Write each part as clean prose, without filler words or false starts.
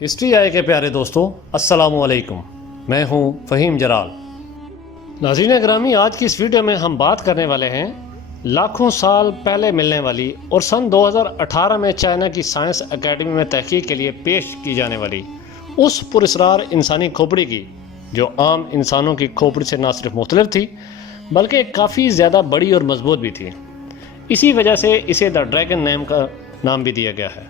History آئے کے پیارے دوستوں، السلام علیکم۔ میں ہوں فہیم جلال۔ ناظرین گرامی، آج کی اس ویڈیو میں ہم بات کرنے والے ہیں لاکھوں سال پہلے ملنے والی اور سن 2018 میں چائنا کی سائنس اکیڈمی میں تحقیق کے لیے پیش کی جانے والی اس پراسرار انسانی کھوپڑی کی، جو عام انسانوں کی کھوپڑی سے نہ صرف مختلف تھی بلکہ کافی زیادہ بڑی اور مضبوط بھی تھی۔ اسی وجہ سے اسے دا ڈریگن نیم کا نام بھی دیا گیا ہے۔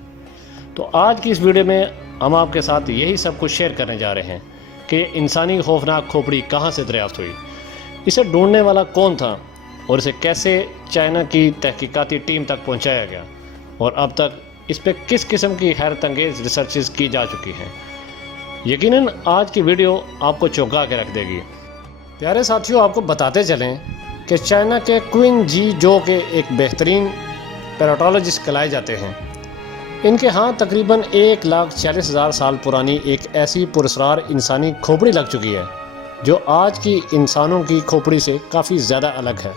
تو آج کی اس ویڈیو میں ہم آپ کے ساتھ یہی سب کچھ شیئر کرنے جا رہے ہیں کہ انسانی خوفناک کھوپڑی کہاں سے دریافت ہوئی، اسے ڈھونڈنے والا کون تھا اور اسے کیسے چائنا کی تحقیقاتی ٹیم تک پہنچایا گیا، اور اب تک اس پہ کس قسم کی حیرت انگیز ریسرچز کی جا چکی ہیں۔ یقیناً آج کی ویڈیو آپ کو چونکا کے رکھ دے گی۔ پیارے ساتھیوں، آپ کو بتاتے چلیں کہ چائنا کے کوئن جی جو کے ایک بہترین پیراٹولوجسٹ کہلائے جاتے ہیں۔ ان کے ہاں تقریباً 1,40,000 سال پرانی ایک ایسی پراسرار انسانی کھوپڑی لگ چکی ہے جو آج کی انسانوں کی کھوپڑی سے کافی زیادہ الگ ہے،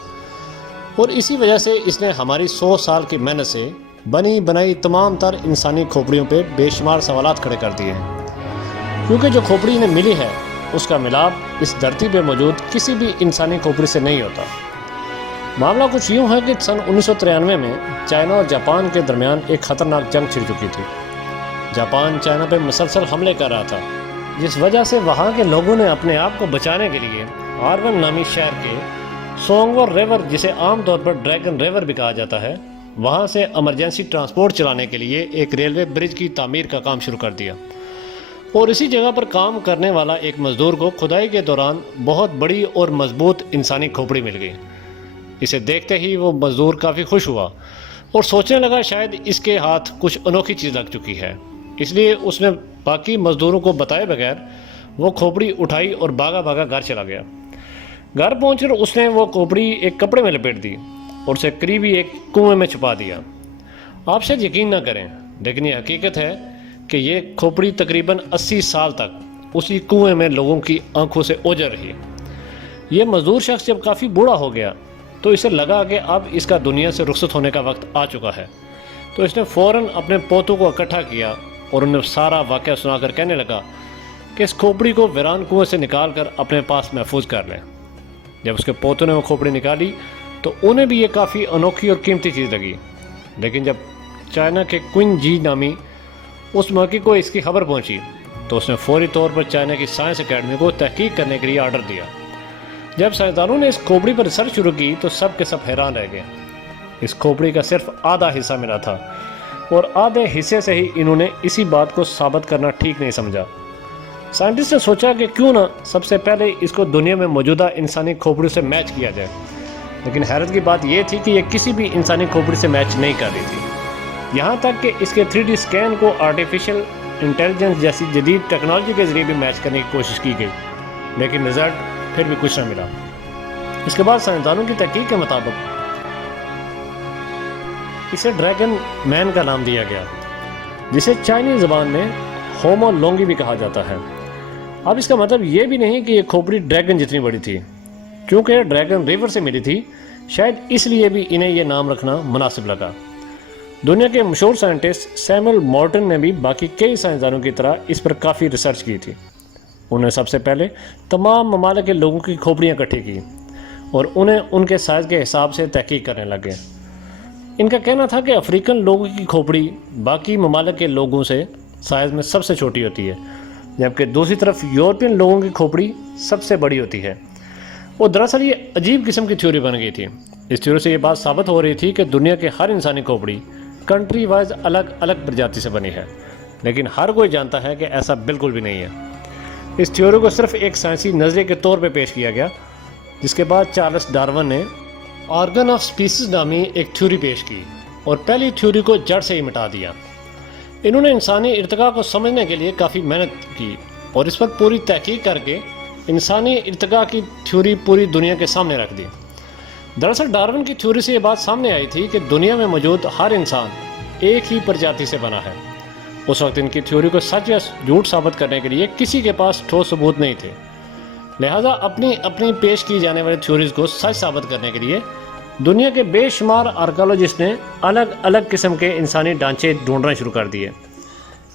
اور اسی وجہ سے اس نے ہماری 100 سال کی محنت سے بنی بنائی تمام تر انسانی کھوپڑیوں پہ بے شمار سوالات کھڑے کر دیے ہیں، کیونکہ جو کھوپڑی انہیں ملی ہے اس کا ملاپ اس دھرتی پہ موجود کسی بھی انسانی کھوپڑی سے نہیں ہوتا۔ معاملہ کچھ یوں ہے کہ سن 1993 میں چائنا اور جاپان کے درمیان ایک خطرناک جنگ چھڑ چکی تھی۔ جاپان چائنا پہ مسلسل حملے کر رہا تھا، جس وجہ سے وہاں کے لوگوں نے اپنے آپ کو بچانے کے لیے آرون نامی شہر کے سونگور ریور، جسے عام طور پر ڈریگن ریور بھی کہا جاتا ہے، وہاں سے ایمرجنسی ٹرانسپورٹ چلانے کے لیے ایک ریلوے برج کی تعمیر کا کام شروع کر دیا، اور اسی جگہ پر کام کرنے والا ایک مزدور کو کھدائی کے دوران بہت بڑی اور مضبوط انسانی کھوپڑی مل گئی۔ اسے دیکھتے ہی وہ مزدور کافی خوش ہوا اور سوچنے لگا شاید اس کے ہاتھ کچھ انوکھی چیز لگ چکی ہے، اس لیے اس نے باقی مزدوروں کو بتائے بغیر وہ کھوپڑی اٹھائی اور بھاگا بھاگا گھر چلا گیا۔ گھر پہنچ کر اس نے وہ کھوپڑی ایک کپڑے میں لپیٹ دی اور اسے قریبی ایک کنویں میں چھپا دیا۔ آپ شاید یقین نہ کریں، لیکن یہ حقیقت ہے کہ یہ کھوپڑی تقریباً 80 سال تک اسی کنویں میں لوگوں کی آنکھوں سے اوجھل رہی۔ یہ مزدور شخص جب کافی بوڑھا ہو گیا تو اسے لگا کہ اب اس کا دنیا سے رخصت ہونے کا وقت آ چکا ہے، تو اس نے فوراً اپنے پوتوں کو اکٹھا کیا اور انہیں سارا واقعہ سنا کر کہنے لگا کہ اس کھوپڑی کو ویران کنویں سے نکال کر اپنے پاس محفوظ کر لیں۔ جب اس کے پوتوں نے وہ کھوپڑی نکالی تو انہیں بھی یہ کافی انوکھی اور قیمتی چیز لگی، لیکن جب چائنا کے کوئن جی نامی اس موقع کو اس کی خبر پہنچی تو اس نے فوری طور پر چائنا کی سائنس اکیڈمی کو تحقیق کرنے کے لیے آرڈر دیا۔ جب سائنسدانوں نے اس کھوپڑی پر ریسرچ شروع کی تو سب کے سب حیران رہ گئے۔ اس کھوپڑی کا صرف آدھا حصہ ملا تھا، اور آدھے حصے سے ہی انہوں نے اسی بات کو ثابت کرنا ٹھیک نہیں سمجھا۔ سائنٹسٹ نے سوچا کہ کیوں نہ سب سے پہلے اس کو دنیا میں موجودہ انسانی کھوپڑی سے میچ کیا جائے، لیکن حیرت کی بات یہ تھی کہ یہ کسی بھی انسانی کھوپڑی سے میچ نہیں کر رہی تھی، یہاں تک کہ اس کے 3D اسکین کو آرٹیفیشل انٹیلیجنس جیسی جدید ٹیکنالوجی کے ذریعے بھی میچ کرنے کی کوشش کی گئی، لیکن رزلٹ پھر بھی کچھ نہ ملا۔ اس کے بعد سائنسدانوں کی تحقیق کے مطابق اسے ڈریگن مین کا نام دیا گیا، جسے چائنی زبان میں ہومو لونگی بھی کہا جاتا ہے۔ اب اس کا مطلب یہ بھی نہیں کہ یہ کھوپڑی ڈریگن جتنی بڑی تھی، کیونکہ ڈریگن ریور سے ملی تھی، شاید اس لیے بھی انہیں یہ نام رکھنا مناسب لگا۔ دنیا کے مشہور سائنٹسٹ سیموئل مورٹن نے بھی باقی کئی سائنسدانوں کی طرح اس پر کافی ریسرچ کی تھی۔ انہوں نے سب سے پہلے تمام ممالک کے لوگوں کی کھوپڑیاں اکٹھی کی اور انہیں ان کے سائز کے حساب سے تحقیق کرنے لگے۔ ان کا کہنا تھا کہ افریقن لوگوں کی کھوپڑی باقی ممالک کے لوگوں سے سائز میں سب سے چھوٹی ہوتی ہے، جبکہ دوسری طرف یورپین لوگوں کی کھوپڑی سب سے بڑی ہوتی ہے۔ اور دراصل یہ عجیب قسم کی تھیوری بن گئی تھی۔ اس تھیوری سے یہ بات ثابت ہو رہی تھی کہ دنیا کے ہر انسانی کھوپڑی کنٹری وائز الگ الگ پرجاتی سے بنی ہے، لیکن ہر کوئی جانتا ہے کہ ایسا بالکل بھی نہیں ہے۔ اس تھیوری کو صرف ایک سائنسی نظریے کے طور پہ پیش کیا گیا، جس کے بعد چارلس ڈارون نے آرگن آف سپیسیز نامی ایک تھیوری پیش کی اور پہلی تھیوری کو جڑ سے ہی مٹا دیا۔ انہوں نے انسانی ارتقاء کو سمجھنے کے لیے کافی محنت کی اور اس پر پوری تحقیق کر کے انسانی ارتقاء کی تھیوری پوری دنیا کے سامنے رکھ دی۔ دراصل ڈارون کی تھیوری سے یہ بات سامنے آئی تھی کہ دنیا میں موجود ہر انسان ایک ہی پرجاتی سے بنا ہے۔ اس وقت ان کی تھیوری کو سچ یا جھوٹ ثابت کرنے کے لیے کسی کے پاس ٹھوس ثبوت نہیں تھے، لہٰذا اپنی پیش کی جانے والی تھیوریز کو سچ ثابت کرنے کے لیے دنیا کے بے شمار آرکیالوجسٹ نے الگ الگ قسم کے انسانی ڈھانچے ڈھونڈنا شروع کر دیے۔